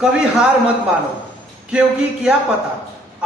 कभी हार मत मानो, क्योंकि क्या पता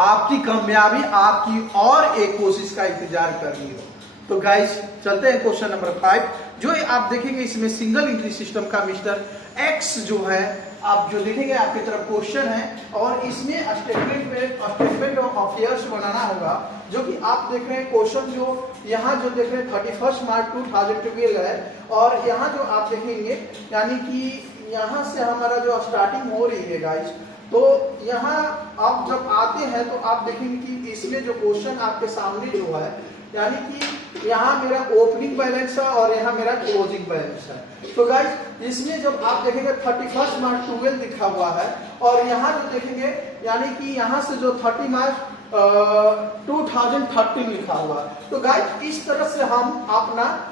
आपकी कामयाबी आपकी और एक कोशिश का इंतजार कर रही हो। तो गाइस चलते हैं क्वेश्चन नंबर 5, जो आप देखेंगे इसमें सिंगल एंट्री सिस्टम का मिस्टर एक्स जो है, आप जो देखेंगे आपकी तरफ क्वेश्चन है और इसमें स्टेटमेंट ऑफ अफेयर्स बनाना होगा, जो कि आप देख रहे हैं क्वेश्चन जो यहाँ जो देख रहे हैं 31 मार्च 2012 है। और यहाँ जो आप देखेंगे यानी कि यहाँ से हमारा जो स्टार्टिंग हो रही है गाइस, तो यहाँ आप जब आते हैं तो आप देखेंगे कि इसमें जो क्वेश्चन आपके सामने जो है, यानी कि यहाँ मेरा ओपनिंग बैलेंस है और यहाँ मेरा क्लोजिंग बैलेंस है। तो गाइस इसमें जब आप देखेंगे 31 मार्च 12 लिखा हुआ है और यहाँ जो देखेंगे यानी कि यहाँ से जो 30 मार्च 2013 लिखा हुआ है। तो गाइस इस तरह से हम अपना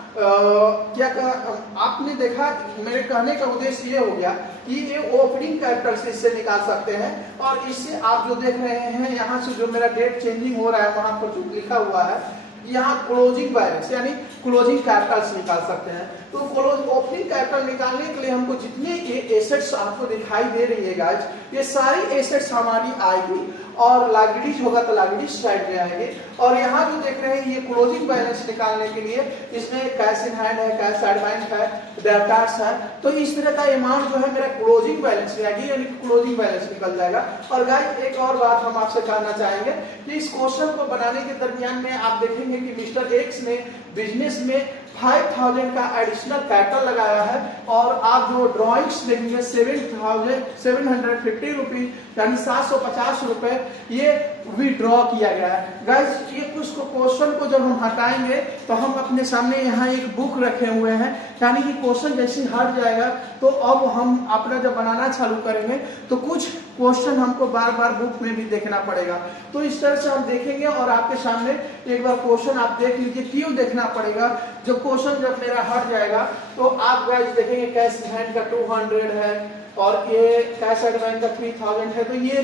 आपने देखा, मेरे कहने का उद्देश्य ये हो गया कि ये ओपनिंग कैरेक्टर से इससे निकाल सकते हैं। और इससे आप जो देख रहे हैं यहाँ से जो मेरा डेट चेंजिंग हो रहा है वहां पर जो लिखा हुआ है, यहाँ क्लोजिंग बैलेंस यानी क्लोजिंग कैपिटल्स निकाल सकते हैं। तो ओपनिंग कैपिटल निकालने के लिए हमको जितने ये एसेट्स आपको दिखाई दे रही है गाइस, ये सारी एसेट्स हमारी आएगी और लाइबिलिटीज होगा तो लाइबिलिटीज साइड में आएंगे। और यहाँ जो देख रहे हैं ये क्लोजिंग बैलेंस निकालने के लिए इसमें कैश इन हैंड है, कैश एडवांस है, डेब्टर्स है। तो इस तरह का अमाउंट जो है मेरा क्लोजिंग बैलेंस में आएगी, यानी क्लोजिंग बैलेंस निकल जाएगा। और गाइस एक और बात हम आपसे कहना चाहेंगे कि इस क्वेश्चन को बनाने के दरमियान में आप देखेंगे कि मिस्टर एक्स ने बिजनेस में 5000 का एडिशनल कैपिटल लगाया है और आप जो ड्रॉइंग्स देखेंगे 750 रुपीज यानी 750 रुपए ये विड्रॉ किया गया है। गाइस ये कुछ क्वेश्चन को जब हम हटाएंगे तो हम अपने सामने यहाँ एक बुक रखे हुए हैं, यानी कि क्वेश्चन जैसे हट जाएगा तो अब हम अपना जब बनाना चालू करेंगे तो कुछ क्वेश्चन हमको बार बार बुक में भी देखना पड़ेगा। तो इस तरह से हम देखेंगे और आपके सामने एक बार क्वेश्चन आप देख लीजिए। क्यों देखना पड़ेगा, जो क्वेश्चन जब मेरा हट जाएगा तो आप गाइस देखेंगे कैश हैंड का 200 है और ये कैश एडवांस का 3000 है। तो ये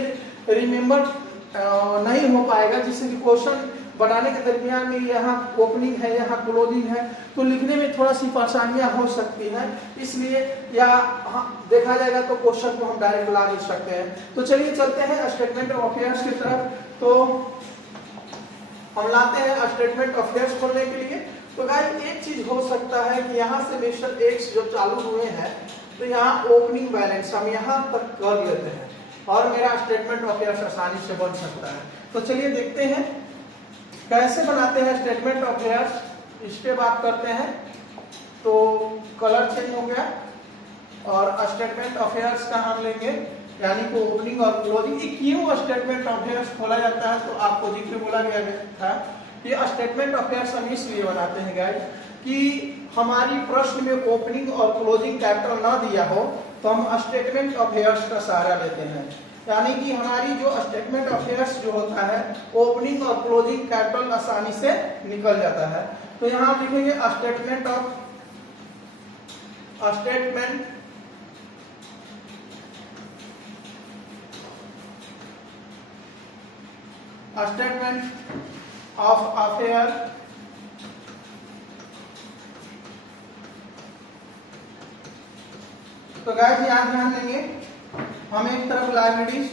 रिमेम्बर नहीं हो पाएगा, जिससे कि क्वेश्चन बनाने के दरमियान में यहाँ ओपनिंग है, यहाँ क्लोजिंग है, तो लिखने में थोड़ा सी परेशानियां हो सकती हैं। इसलिए या देखा जाएगा तो क्वेश्चन को हम डायरेक्ट ला नहीं सकते हैं। तो चलिए चलते हैं स्टेटमेंट ऑफ अफेयर्स की तरफ। तो हम लाते हैं स्टेटमेंट ऑफ अफेयर्स खोलने के लिए। तो गाइस एक चीज हो सकता है कि यहाँ से मिस्टर एक्स जो चालू हुए हैं तो यहाँ ओपनिंग बैलेंस हम यहाँ तक कर लेते हैं और मेरा स्टेटमेंट ऑफ अफेयर्स आसानी से बन सकता है। तो चलिए देखते हैं कैसे बनाते हैं स्टेटमेंट ऑफ अफेयर्स, इसके बात करते हैं। तो कलर चेंज हो गया और स्टेटमेंट ऑफ अफेयर्स का हम लेंगे, यानी कि ओपनिंग और क्लोजिंग। क्यों स्टेटमेंट ऑफ अफेयर्स खोला जाता है, तो आपको जिक्र बोला गया था कि स्टेटमेंट ऑफ अफेयर्स हम इसलिए बनाते हैं गाइस कि हमारी प्रश्न में ओपनिंग और क्लोजिंग कैपिटल ना दिया हो तो हम स्टेटमेंट ऑफ अफेयर्स का सहारा लेते हैं। यानी कि हमारी जो स्टेटमेंट ऑफ अफेयर्स जो होता है ओपनिंग और क्लोजिंग कैपिटल आसानी से निकल जाता है। तो यहाँ आप लिखेंगे स्टेटमेंट ऑफ अफेयर तो गाइस यहाँ ध्यान देंगे, हम एक तरफ लाइबिलिटीज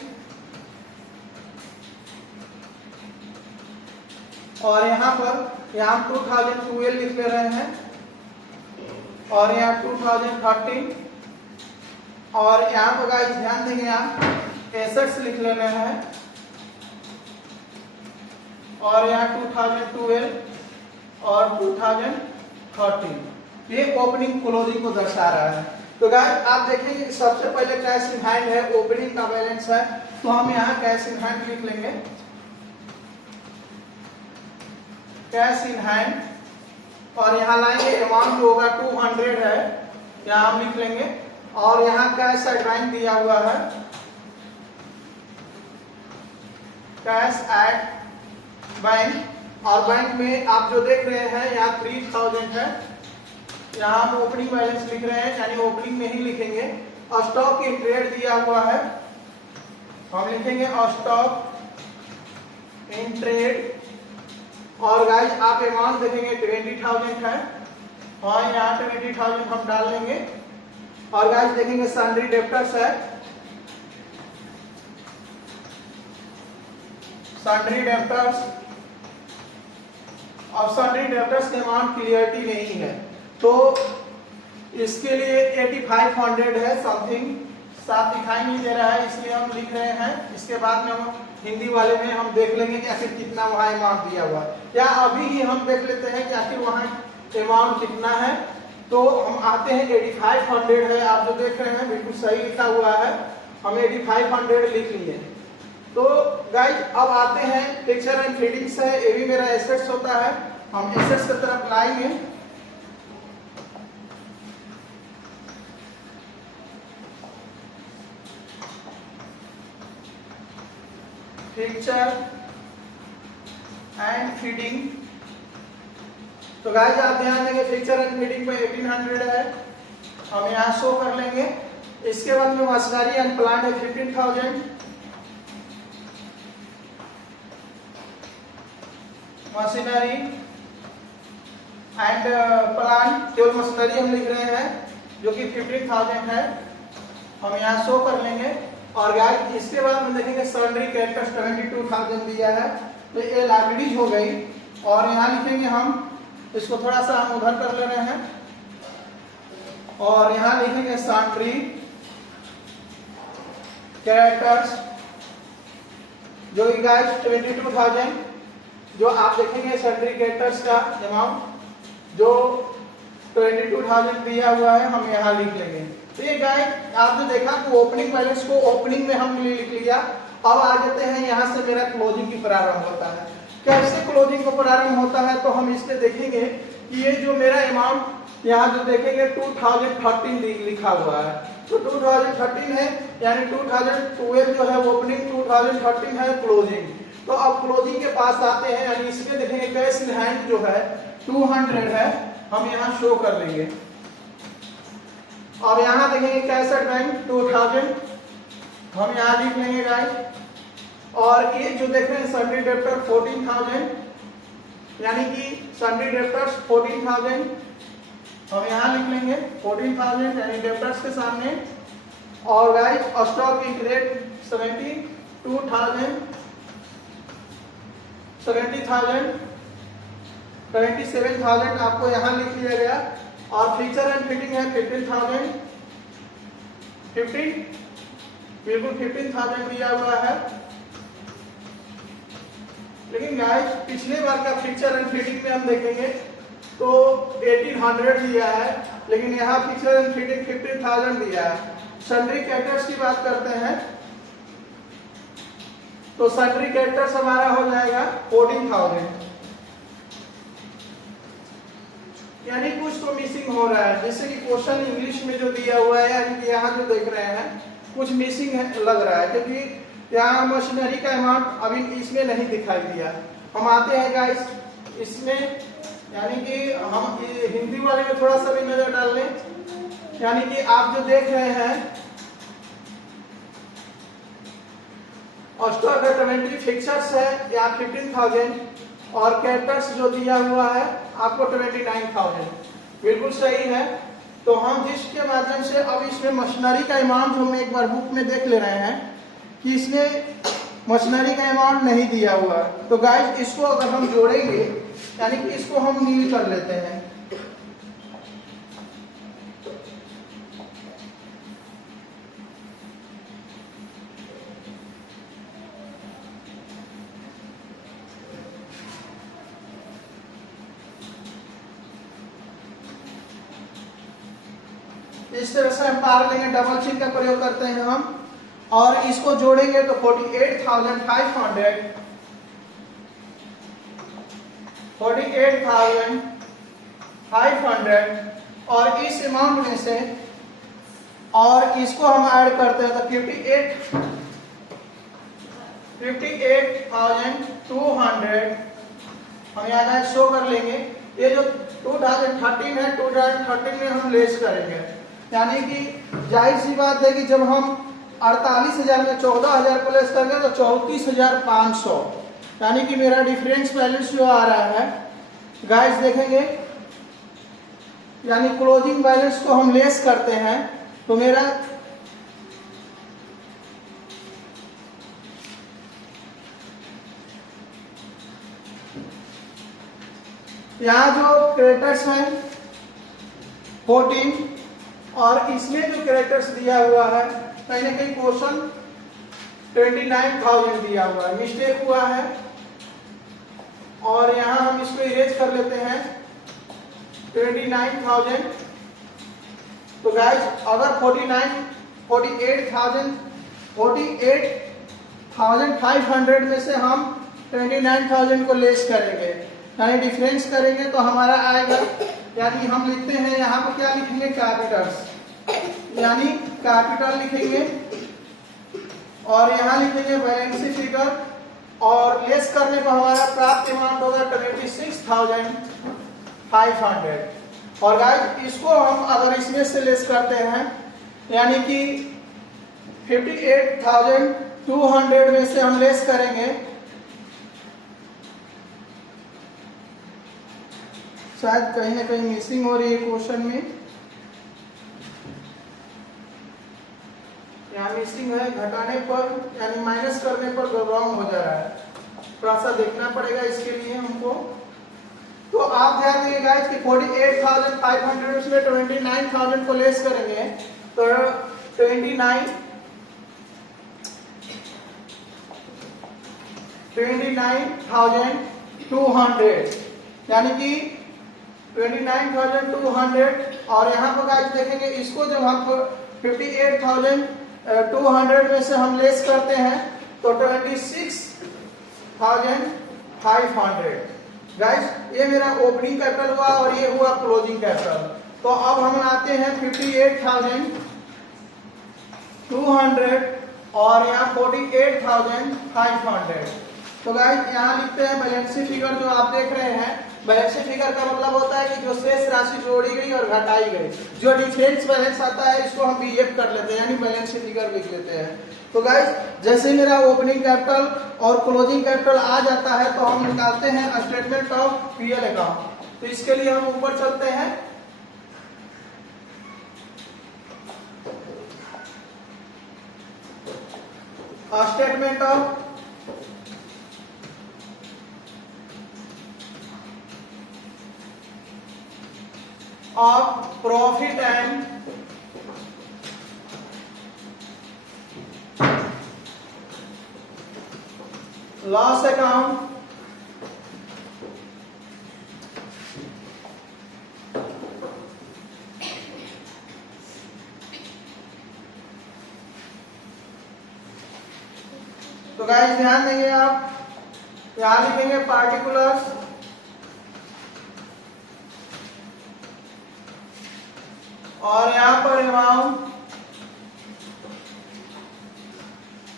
और यहाँ पर यहाँ 2012 लिख ले रहे हैं और यहाँ 2013 और यहाँ पर गाइस ध्यान देंगे आप एसेट्स लिख ले रहे हैं और यहाँ 2012 और 2013 ये ओपनिंग क्लोजिंग को दर्शा रहा है। तो गाइस आप देखेंगे सबसे पहले कैश इन हैंड है, ओपनिंग का बैलेंस है, तो हम यहाँ कैश इन हैंड लिख लेंगे, कैश इन हैंड और यहाँ लाएंगे अमाउंट जो होगा 200 है, यहाँ हम लिख लेंगे और यहाँ कैश एडवांस दिया हुआ है, कैश एट बैंक और बैंक में आप जो देख रहे हैं यहाँ 3000 है, यहाँ हम ओपनिंग बैलेंस लिख रहे हैं यानी ओपनिंग में ही लिखेंगे। स्टॉक इन ट्रेड दिया हुआ है, हम लिखेंगे स्टॉक इन ट्रेड और गाइस आप अमाउंट देखेंगे 20,000 है और यहाँ 20,000 हम डाल लेंगे और गाइस देखेंगे सन्ड्री डेब्टर्स है सन्ड्री डेब्टर्स, अब सन्ड्री डेब्टर्स के अमाउंट क्लियरिटी नहीं है तो इसके लिए 8500 है समथिंग, साफ दिखाई नहीं दे रहा है इसलिए हम लिख रहे हैं। इसके बाद में हम हिंदी वाले में हम देख लेंगे कि आखिर कितना वहाँ अमाउंट दिया हुआ है, या अभी ही हम देख लेते हैं कि आखिर वहाँ अमाउंट कितना है। तो हम आते हैं 8500 है, आप जो देख रहे हैं बिल्कुल सही लिखा हुआ है, हम 8500 लिख लिए। तो गाइस अब आते हैं फिक्चर एंड फीडिंग्स है, ये भी मेरा एसेट्स होता है, हम एसेट्स की तरफ लाएंगे। फिक्चर एंड फीडिंग, तो गाइस आप ध्यान देंगे फिक्चर एंड फीडिंग में 1800 है, हम यहाँ शो कर लेंगे। इसके बाद में मशीनरी एंड प्लांट है 15000, मशीनरी एंड प्लांट केवल मशीनरी हम लिख रहे हैं जो कि 15000 है, हम यहाँ शो कर लेंगे। और गाइस इसके बाद हम देखेंगे सन्ड्री क्रेडिटर्स 72000 दिया है, तो ये लाइबिलिटीज हो गई। और यहाँ लिखेंगे हम, इसको थोड़ा सा हम उधर कर ले रहे हैं, और यहाँ लिखेंगे सन्ड्री क्रेडिटर्स जो कि गाइस 22000, जो आप देखेंगे सन्ड्री क्रेडिटर्स का अमाउंट जो 22000 दिया हुआ है, हम यहाँ लिख लेंगे। तो ये गाइस आप जो देखा कि ओपनिंग बैलेंस को ओपनिंग में हम लिख लिया। अब आ जाते हैं यहाँ से मेरा क्लोजिंग की प्रारंभ होता है। कैसे क्लोजिंग को प्रारंभ होता है, तो हम इसमें देखेंगे कि ये जो मेरा अमाउंट यहाँ जो देखेंगे 2013 लिखा हुआ है, तो 2013 है, यानी 2012 जो है ओपनिंग, 2013 है क्लोजिंग। तो अब क्लोजिंग के पास आते हैं, यानी इसमें देखेंगे कैश इन हैंड जो है 200 है, हम यहाँ शो कर लेंगे। अब यहाँ देखेंगे कैश एट बैंक 2000, हम यहाँ लिख लेंगे गाइस। और ये जो देख रहे हैं सन्ड्री डेब्टर 14000, यानी कि सन्ड्री डेब्टर्स 14000, हम यहाँ लिख लेंगे 14000 यानी डेब्टर्स के सामने। और गाइस स्टॉक इन ट्रेड 72000, 77000 आपको यहाँ लिख लिया गया। और फीचर एंड फिटिंग है 15000, 15 बिल्कुल 15000 दिया हुआ है। लेकिन गाइस पिछले बार का फीचर एंड फिटिंग में हम देखेंगे तो 1800 दिया है, लेकिन यहाँ फीचर एंड फिटिंग 15000 दिया है। सन्ड्री क्रेडिटर्स की बात करते हैं तो सन्ड्री क्रेडिटर्स हमारा हो जाएगा 14000, यानी कुछ तो मिसिंग हो रहा है। जैसे कि क्वेश्चन इंग्लिश में जो दिया हुआ है, यानी कि यहाँ जो देख रहे हैं कुछ मिसिंग है, लग रहा है, क्योंकि यहाँ मशीनरी का अमाउंट अभी इसमें नहीं दिखाई दिया। हम आते हैं गाइस इसमें, यानी कि हम हिंदी वाले में थोड़ा सा भी नजर डाल लें, यानी कि आप जो देख रहे हैं स्टॉक 20 फिक्चर्स है या 15000, और कैरेक्टर्स जो दिया हुआ है आपको 29000, बिल्कुल सही है। तो हम जिसके माध्यम से अब इसमें मशीनरी का अमाउंट हम एक बार बुक में देख ले रहे हैं कि इसमें मशीनरी का अमाउंट नहीं दिया हुआ है। तो गाइस इसको अगर हम जोड़ेंगे, यानी कि इसको हम नील कर लेते हैं, इस तरह से हम पार लेंगे, डबल चिन्ह का प्रयोग करते हैं हम, और इसको जोड़ेंगे तो 48,500 और इस अमाउंट में से और इसको हम ऐड करते हैं तो 58,200 हम यहाँ शो कर लेंगे। ये जो 2013 है, 2013 में हम लेस करेंगे, यानी कि जाहिर सी बात है कि जब हम 48,000 में 14,000 को लेस करेंगे तो 34,500, यानी कि मेरा डिफरेंस बैलेंस जो आ रहा है गाइस देखेंगे, यानी क्लोजिंग बैलेंस को हम लेस करते हैं तो मेरा यहाँ जो कैरेक्टर्स हैं 14 और इसमें जो कैरेक्टर्स दिया हुआ है कहीं ना कहीं क्वेश्चन 29,000 दिया हुआ है, मिस्टेक हुआ है और यहाँ हम इसको इरेज कर लेते हैं 29,000। तो गाइस अगर 48,500 में से हम 29,000 को लेस करेंगे यानी डिफरेंस करेंगे तो हमारा आएगा, यानी हम लिखते हैं यहाँ पर क्या लिखेंगे कैपिटल्स, यानी कैपिटल लिखेंगे और यहाँ लिखेंगे बैलेंस फिगर और लेस करने पर हमारा प्राप्त अमाउंट होगा 26,500। और गाइस इसको हम अगर इसमें से लेस करते हैं यानी कि 58,200 में से हम लेस करेंगे, शायद कहीं ना कहीं मिसिंग हो रही है क्वेश्चन में, यहाँ मिसिंग है, घटाने पर यानी माइनस करने पर रॉन्ग हो जा रहा है, थोड़ा सा देखना पड़ेगा इसके लिए हमको। तो आप ध्यान देंगे गाइस कि 48,500 उसमें 29,000 को लेस करेंगे तो 29,200 यानी कि 29,200 और यहाँ पर गाइस देखेंगे इसको जब हम 58,200 में से हम लेस करते हैं तो 26,500। गाइस ये मेरा ओपनिंग कैपिटल हुआ और ये हुआ क्लोजिंग कैपिटल। तो अब हम आते हैं 58,200 और यहाँ 48,500। तो गाइस यहाँ लिखते हैं बैलेंस फिगर जो आप देख रहे हैं, बैलेंस फिगर का मतलब होता है कि जो शेष राशि जोड़ी गई और घटाई गई, जो डिफरेंस बैलेंस आता है इसको हम बीएफ कर लेते हैं यानी बैलेंस फिगर लिख लेते हैं। तो गाइस जैसे मेरा ओपनिंग कैपिटल और क्लोजिंग कैपिटल आ जाता है तो हम निकालते हैं स्टेटमेंट ऑफ पीएल अकाउंट। तो इसके लिए हम ऊपर चलते हैं, statement of profit and loss account तो गाइस ध्यान देंगे आप यहां लिखेंगे पार्टिकुलर्स और यहां पर अमाउंट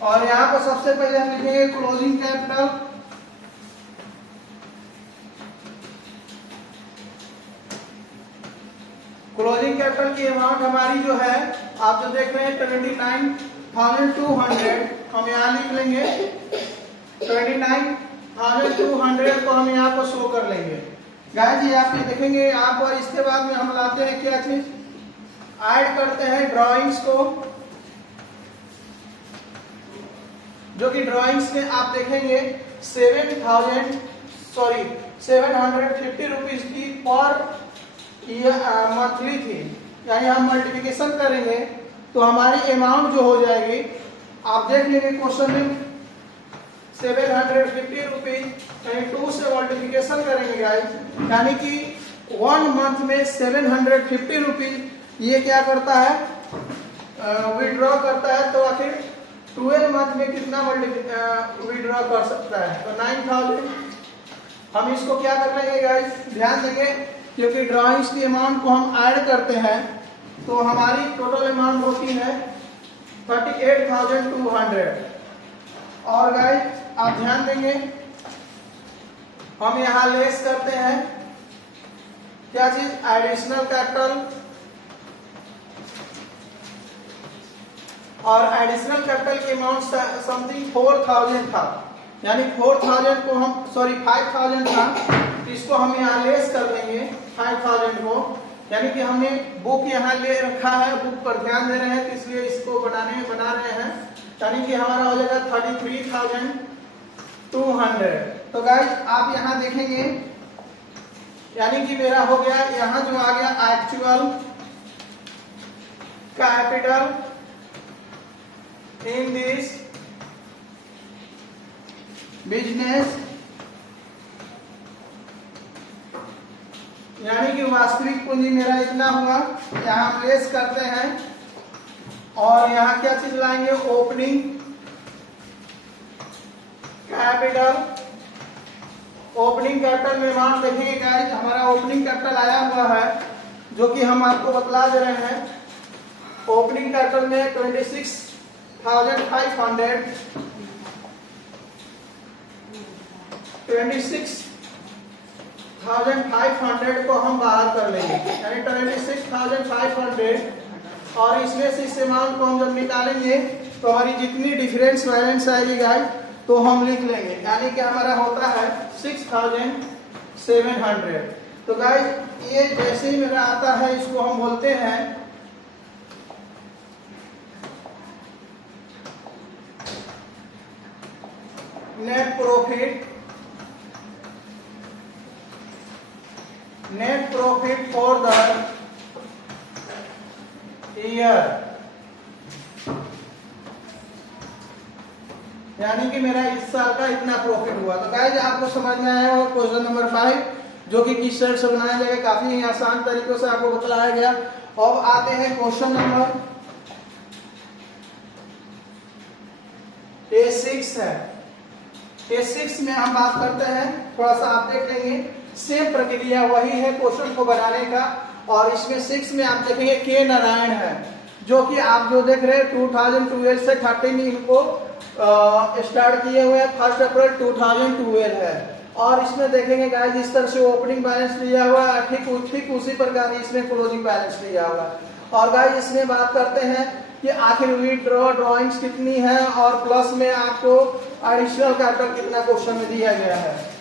और यहां पर सबसे पहले हम लिखेंगे क्लोजिंग कैपिटल क्लोजिंग कैपिटल की अमाउंट हमारी जो है आप जो देख रहे हैं 29,200 हम यहाँ लिख लेंगे 29,200 को हम यहाँ पर शो कर लेंगे। गाइस ये आप ये देखेंगे यहाँ पर, इसके बाद में हम लाते हैं क्या चीज ऐड करते हैं ड्राइंग्स को, जो कि ड्राइंग्स में आप देखेंगे 750 रुपीज की पर मंथली थी, यानी हम मल्टीप्लिकेशन करेंगे तो हमारी अमाउंट जो हो जाएगी आप देख लेंगे क्वेश्चन में 750 रुपीज यानी 2 से मल्टीप्लिकेशन करेंगे गाइस, यानी कि 1 मंथ में 750 रुपीज ये क्या करता है विड्रॉ करता है। तो आखिर 12 मंथ में कितना विड्रॉ कर सकता है, तो 9,000। हम इसको क्या कर लेंगे गाइस, ध्यान देंगे क्योंकि ड्राइंग्स की अमाउंट को हम ऐड करते हैं तो हमारी टोटल अमाउंट होती है 38,200। और गाइस आप ध्यान देंगे हम यहाँ लेस करते हैं क्या चीज एडिशनल कैपिटल, और एडिशनल कैपिटल की अमाउंट समथिंग 4,000 था, यानी 4,000 को हम 5,000 था, इसको हम यहाँ लेस कर देंगे 5,000 को, यानी कि हमने बुक यहाँ ले रखा है, बुक पर ध्यान दे रहे हैं तो इसलिए इसको बना रहे हैं, यानी कि हमारा हो जाएगा 33,200। तो गाइस आप यहाँ देखेंगे यानी कि मेरा हो गया यहां जो आ गया actual capital in this business, यानी कि वास्तविक पूंजी मेरा इतना हुआ। यहां हम लेस करते हैं और यहां क्या चीज लाएंगे, ओपनिंग कैपिटल। ओपनिंग कैपिटल में अमाउंट देखेंगे गाइस, हमारा ओपनिंग कैपिटल आया हुआ है जो कि हम आपको बतला दे रहे हैं। ओपनिंग कैपिटल में 26,500 को हम बाहर कर लेंगे, यानी 26,500, और इसमें से इस अमाउंट को हम जब निकालेंगे तो हमारी जितनी डिफरेंस बैलेंस आएगी गाइस तो हम लिख लेंगे, यानी कि हमारा होता है 6,700। तो गाइस ये जैसे ही मेरा आता है इसको हम बोलते हैं net profit. Net profit for the year, यानी कि मेरा इस साल का इतना प्रॉफिट हुआ। तो गाइस आपको समझ में आया होगा क्वेश्चन नंबर 5 जो कि किस तरह से बनाया जाएगा, काफी आसान तरीकों से आपको बतलाया गया। अब आते हैं क्वेश्चन नंबर A6 है। A6 में हम बात करते हैं, थोड़ा सा आप देख लेंगे, सेम प्रक्रिया वही है क्वेश्चन को बनाने का। और इसमें 6 में आप देखेंगे के नारायण है, जो कि आप जो देख रहे हैं 2012 से 13 इनको स्टार्ट किए हुए हैं, 1 अप्रैल 2012 है। और इसमें देखेंगे गाइस इस तरह से ओपनिंग बैलेंस लिया हुआ है, ठीक उसी प्रकार इसमें क्लोजिंग बैलेंस लिया हुआ है। और गाइस इसमें बात करते हैं कि आखिर विथड्रॉ ड्रॉइंग्स कितनी है और प्लस में आपको एडिशनल कैपिटल कितना क्वेश्चन में दिया गया है।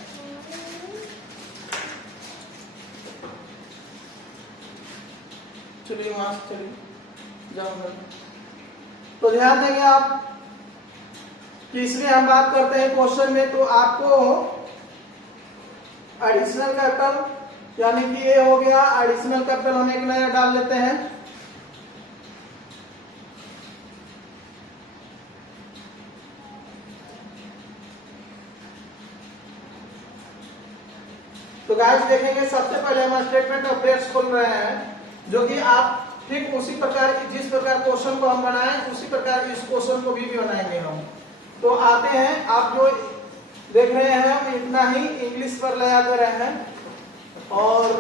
चलिए वहां से चलिए जाऊंगा। तो ध्यान देंगे आप कि इसमें हम बात करते हैं क्वेश्चन में, तो आपको एडिशनल कैपिटल यानी कि ये हो गया एडिशनल कैपिटल, हम एक नया डाल लेते हैं। तो गाइस देखेंगे सबसे पहले हम स्टेटमेंट ऑफ डेट्स खोल रहे हैं, जो कि आप ठीक उसी प्रकार जिस प्रकार क्वेश्चन को हम बनाए उसी प्रकार इस क्वेश्चन को भी बनाएंगे हम। तो आते हैं, आप जो देख रहे हैं हम इतना ही इंग्लिश पर ले आते रहे हैं, और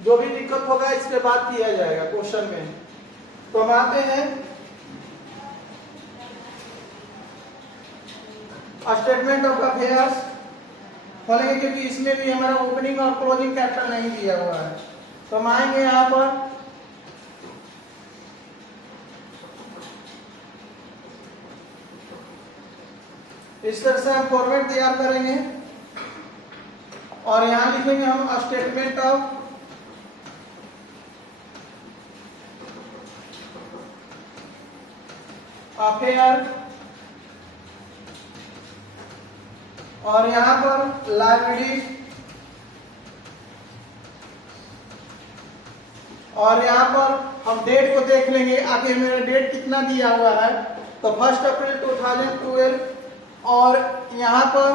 जो भी दिक्कत होगा इसके बाद किया जाएगा क्वेश्चन में। तो हम आते हैं स्टेटमेंट ऑफ अफेयर्स खोलेंगे, क्योंकि इसमें भी हमारा ओपनिंग और क्लोजिंग कैपिटल नहीं दिया हुआ है। तो हम आएंगे यहां पर, इस तरह से हम फॉर्मेट तैयार करेंगे और यहां लिखेंगे हम स्टेटमेंट ऑफ अफेयर, और यहां पर लायबिलिटीज, और यहां पर हम डेट को देख लेंगे, आखिर मेरा डेट कितना दिया हुआ है। तो 1 अप्रैल 2012 और यहां पर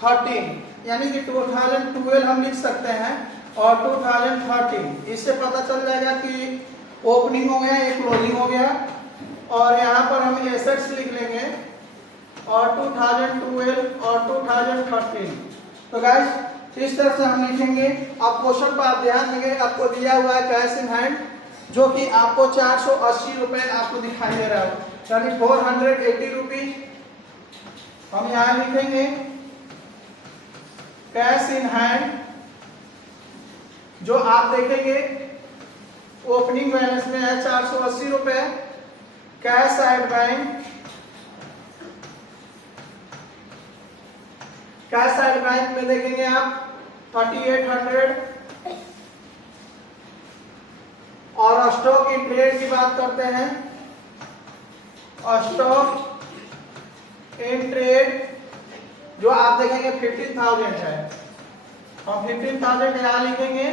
13, यानी कि 2012 हम लिख सकते हैं और 2013, इससे पता चल जाएगा कि ओपनिंग हो गया, एक क्लोजिंग हो गया। और यहां पर हम एसेट्स लिख लेंगे और 2012 और 2013। तो गाइस इस तरह से हम लिखेंगे। अब क्वेश्चन पर आप ध्यान देंगे, आपको दिया हुआ है कैश इन हैंड, जो कि आपको 480 रुपए आपको दिखाई दे रहा है, यानी 480 रुपीज। हम यहां लिखेंगे कैश इन हैंड, जो आप देखेंगे ओपनिंग बैलेंस में है 480 रुपए। Cash at bank, cash at bank में देखेंगे आप 3800। और स्टॉक इन ट्रेड की बात करते हैं, स्टॉक इन ट्रेड जो आप देखेंगे 15,000 है। हम 15,000 यहाँ लिखेंगे।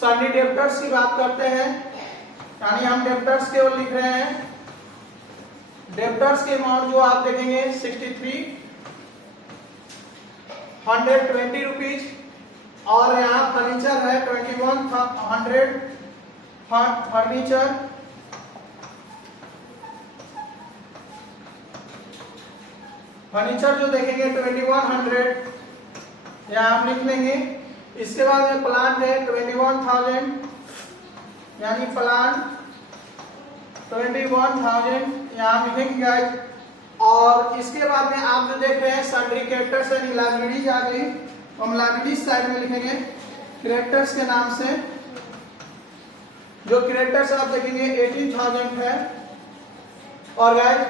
सन्नी डेब्टर्स की बात करते हैं, यानी हम डेब्टर्स केवल लिख रहे हैं। डेब्टर्स के अमाउंट जो आप देखेंगे 63,120 रुपीज, और यहाँ फर्नीचर है 2100 फर्नीचर। फर्नीचर जो देखेंगे 2100 यहाँ आप लिख लेंगे। इसके बाद में प्लांट है 21,000, यानी प्लांट 21,000 यहाँ लिखेंगे गाइस। और इसके बाद में आप जो देख रहे हैं सन्ड्री क्रेडिटर्स यानी लायबिलिटीज आ गई, हम लायबिलिटीज साइड में लिखेंगे क्रेडिटर्स के नाम से। जो क्रेडिटर्स आप देखेंगे 18,000 है। और गाइस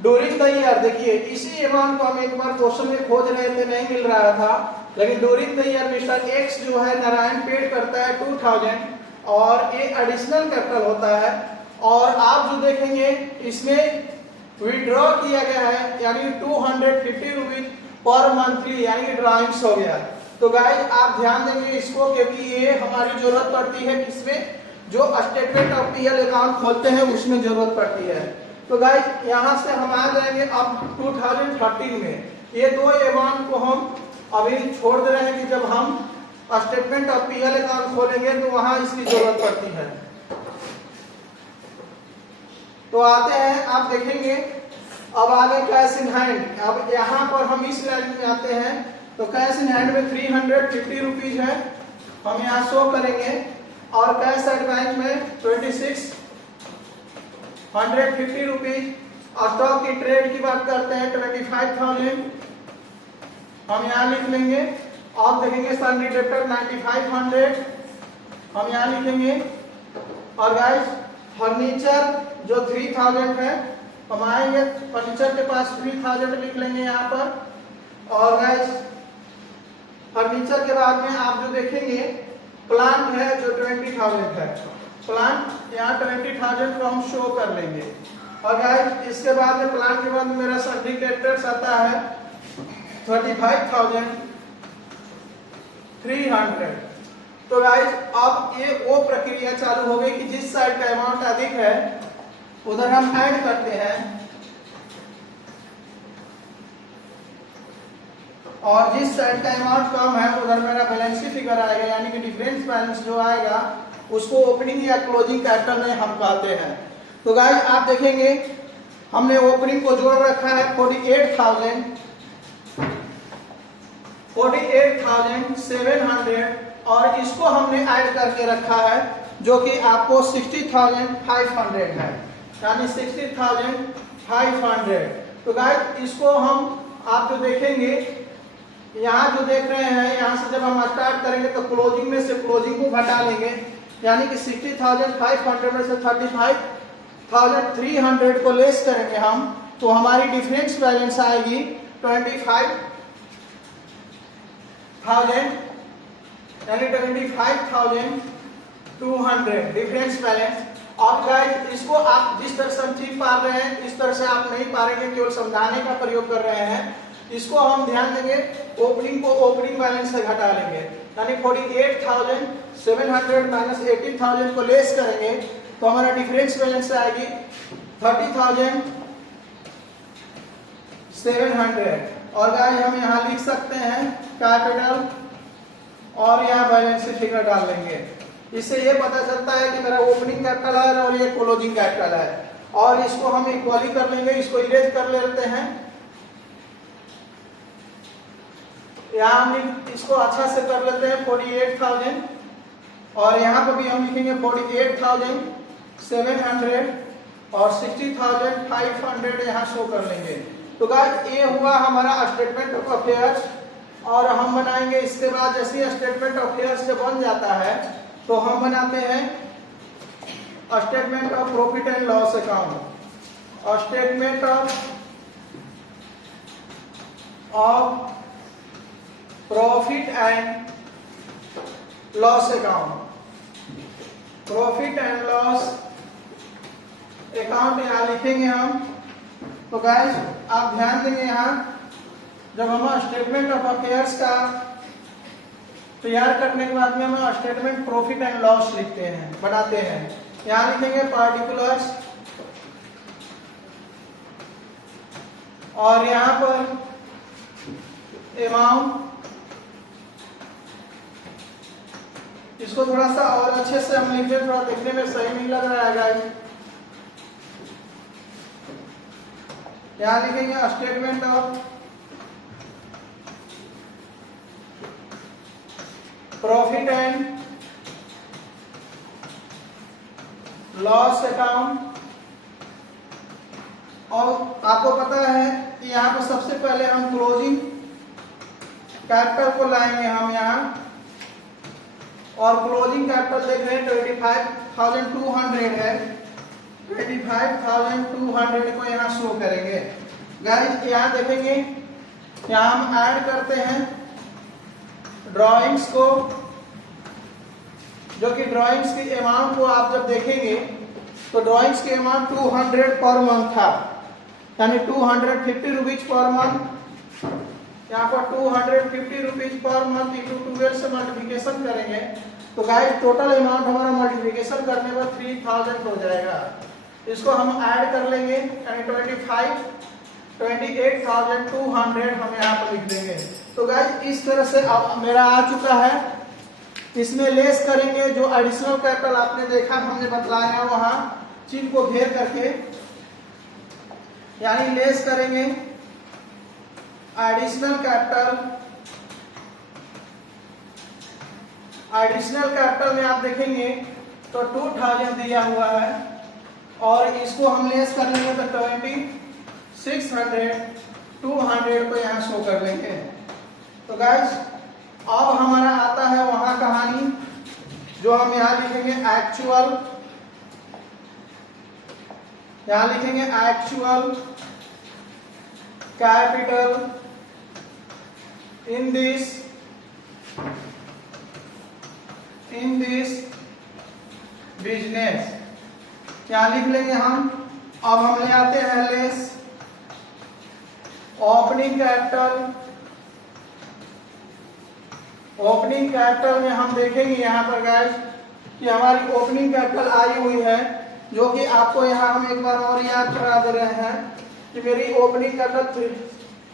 ड्यूरिंग द ईयर, देखिए इसी अमाउंट को हम एक बार क्वेश्चन में खोज रहे थे, नहीं मिल रहा था, लेकिन during the year mister x जो है नारायण पेड करता है 2,000, और ये एडिशनल कैपिटल होता है। और आप जो देखेंगे इसमें विड्रॉ किया गया है, यानी 250 रुपीज पर मंथली, यानी ड्राइंग्स हो गया। तो गाइस आप ध्यान देंगे इसको, क्योंकि ये हमारी जरूरत पड़ती है किसमें, जो स्टेटमेंट ऑफ पीएल अकाउंट खोलते हैं उसमें जरूरत पड़ती है। तो गाइस यहां से हम आ जाएंगे अब 2013 में। ये दो अमाउंट को हम अभी छोड़ दे रहे हैं कि जब हम स्टेटमेंट ऑफ पीएल अकाउंट खोलेंगे तो वहां इसकी जरूरत पड़ती है। तो आते हैं, आप देखेंगे अब आगे कैश इन हैंड। अब यहाँ पर हम इस लाइन में आते हैं, तो कैश इन हैंड में 350 रुपीज है, हम यहाँ शो करेंगे। और कैश एट बैंक में 2650 रुपीज। स्टॉक की ट्रेड की बात करते हैं 25,000, हम यहाँ लिख लेंगे। आप देखेंगे सन्नी डेब्टर 9500, हम यहाँ लिखेंगे। और गाइस फर्नीचर जो 3000 है, हम आएंगे फर्नीचर के पास 3000 लिख लेंगे यहाँ पर। और गाइस फर्नीचर के बाद में आप जो देखेंगे प्लांट है जो 20,000 है, प्लांट यहाँ 20,000 को हम शो कर लेंगे। और गाइस इसके बाद में प्लांट के बाद मेरा सन्नी क्रेडिटर्स आता है 35,300। तो गाइस अब ये वो प्रक्रिया चालू हो गई कि जिस साइड का अमाउंट अधिक है उधर हम ऐड करते हैं, और जिस साइड का अमाउंट कम है उधर मेरा बैलेंस फिगर आएगा, यानी कि डिफरेंस बैलेंस जो आएगा उसको ओपनिंग या क्लोजिंग कैपिटल में हम कहते हैं। तो गाइस आप देखेंगे हमने ओपनिंग को जोड़ रखा है 48,700, और इसको हमने ऐड करके रखा है जो कि आपको 60,500 है, यानी 60,500। तो गाइस इसको हम आप जो देखेंगे यहाँ जो देख रहे हैं, यहाँ से जब हम स्टार्ट करेंगे तो क्लोजिंग में से क्लोजिंग को घटा लेंगे, यानी कि 60,500 में से 35,300 को लेस करेंगे हम, तो हमारी डिफरेंस बैलेंस आएगी 25,000, यानी 25,200 डिफरेंस बैलेंस। और गाइस इसको आप जिस तरह से हम ठीक पा रहे हैं इस तरह से आप नहीं पा रहे हैं, केवल समझाने का प्रयोग कर रहे हैं। इसको हम ध्यान देंगे, ओपनिंग को ओपनिंग बैलेंस से घटा लेंगे, यानी 48,700 माइनस 18,000 को लेस करेंगे तो हमारा डिफरेंस बैलेंस आएगी 30,700। और गाइस हम यहाँ लिख सकते हैं कैपिटल और यहाँ बैलेंस फिगर डाल लेंगे। इससे ये पता चलता है कि मेरा ओपनिंग कैपिटल है और ये क्लोजिंग कैपिटल है, और इसको हम इक्वली कर लेंगे, इसको इरेज कर लेते हैं। यहाँ हम इसको अच्छा से कर लेते हैं 48,000, और यहाँ पर भी हम लिखेंगे 48,700 और 60,500 यहाँ शो कर लेंगे। तो गाइस ये हुआ हमारा स्टेटमेंट ऑफ अफेयर्स, और हम बनाएंगे इसके बाद जैसे स्टेटमेंट ऑफ अफेयर्स से बन जाता है तो हम बनाते हैं statement of profit and loss account, statement of profit and loss account, profit and loss account यहाँ लिखेंगे हम। तो गाइस आप ध्यान देंगे यहाँ जब हम स्टेटमेंट ऑफ अफेयर्स का तैयार करने के बाद में हम स्टेटमेंट प्रॉफिट एंड लॉस लिखते हैं, बनाते हैं। यहाँ लिखेंगे पार्टिकुलर्स और यहाँ पर अमाउंट, इसको थोड़ा सा और अच्छे से हम लिख दें, थोड़ा देखने में सही नहीं लग रहा है गाइस। यहाँ लिखेंगे statement of profit and loss account. और आपको पता है कि यहाँ पर सबसे पहले हम क्लोजिंग कैपिटल को लाएंगे हम यहाँ, और क्लोजिंग कैपिटल देख रहे हैं 25,200 है, 25,200 को यहाँ शो करेंगे। गाइस यहाँ देखेंगे, यहाँ हम ऐड करते हैं ड्राइंग्स को, जो कि ड्राइंग्स की अमाउंट को आप जब देखेंगे तो ड्राइंग्स की अमाउंट 200 पर मंथ था, यानी 250 रुपीज पर मंथ। यहाँ पर 250 रुपीज पर मंथ इंटू 12 से मल्टीप्लिकेशन करेंगे तो गाइस टोटल अमाउंट हमारा मल्टीप्लिकेशन करने पर 3000 हो जाएगा। इसको हम ऐड कर लेंगे, यानी 28,200 हम यहाँ पर लिख देंगे। तो गाइस इस तरह से अब मेरा आ चुका है। इसमें लेस करेंगे, जो एडिशनल कैपिटल आपने देखा हमने बतलाया वहां चिन्ह को घेर करके, यानी लेस करेंगे एडिशनल कैपिटल। एडिशनल कैपिटल में आप देखेंगे तो 2000 दिया हुआ है, और इसको हम लेस कर लेंगे तो 2600, 200 को यहाँ शो कर लेंगे। तो गाइस अब हमारा आता है वहां कहानी, जो हम यहाँ लिखेंगे एक्चुअल, यहाँ लिखेंगे actual capital in this business, यहाँ लिख लेंगे हम। अब हम ले आते हैं less opening capital. Opening capital में हम देखेंगे यहाँ पर गाइस कि हमारी ओपनिंग कैपिटल आई हुई है, जो कि आपको यहाँ हम एक बार और याद करा दे रहे हैं कि मेरी ओपनिंग कैपिटल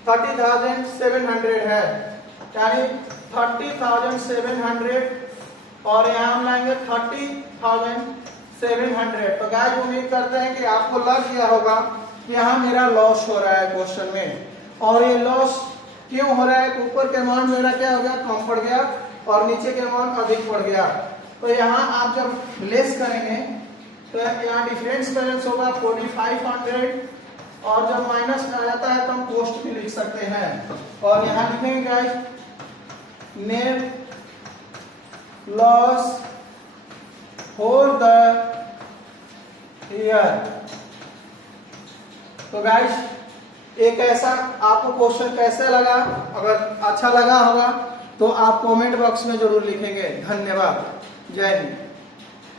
30,700 है, यानी 30,700 और यहाँ हम लाएंगे 30,700। तो गाइस उम्मीद करते हैं कि आपको लग गया होगा कि यहाँ मेरा लॉस हो रहा है क्वेश्चन में, और ये लॉस क्यों हो रहा है? ऊपर के अमाउंट मेरा क्या हो गया, कम पड़ गया, और नीचे के अमाउंट अधिक पड़ गया। तो यहाँ आप जब लेस करेंगे तो यहाँ डिफरेंस बैलेंस होगा 4500, और जब माइनस आ जाता है तो हम कॉस्ट भी लिख सकते हैं। और यहाँ लिखेंगे guys net loss for the year. तो गाइस एक ऐसा आपको क्वेश्चन कैसे लगा? अगर अच्छा लगा होगा तो आप कमेंट बॉक्स में जरूर लिखेंगे। धन्यवाद, जय हिंद।